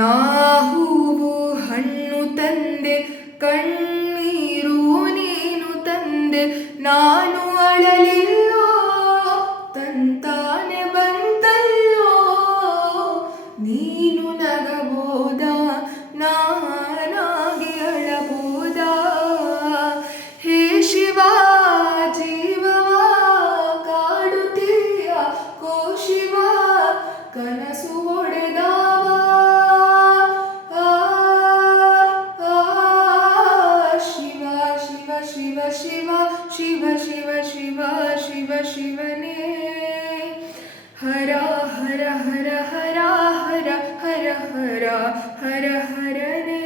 ನಾ ಹೂವು ಹಣ್ಣು ತಂದೆ, ಕಣ್ಣೀರು ನೀನು ತಂದೆ, ನಾನು ಅಳಲಿಲ್ಲೋ ತಂತಾನೆ ಬಂತಲ್ಲೋ. ನೀನು ನಗಬೋದ, ನಾನಾಗಿ ಅಳಬೋದ. ಹೇ ಶಿವ ಜೀವವ ಕಾಡುತ್ತೀಯ ಕೋ ಶಿವ, ಕನಸು ಒಡೆದವ ಶಿವ ಶಿವ ಶಿವ ಶಿವ ಶಿವ ಶಿವ ಶಿವ ಶಿವ ಶಿವನೇ. ಹರ ಹರ ಹರ ಹರ ಹರ ಹರ ಹರ ಹರ ಹರನೇ.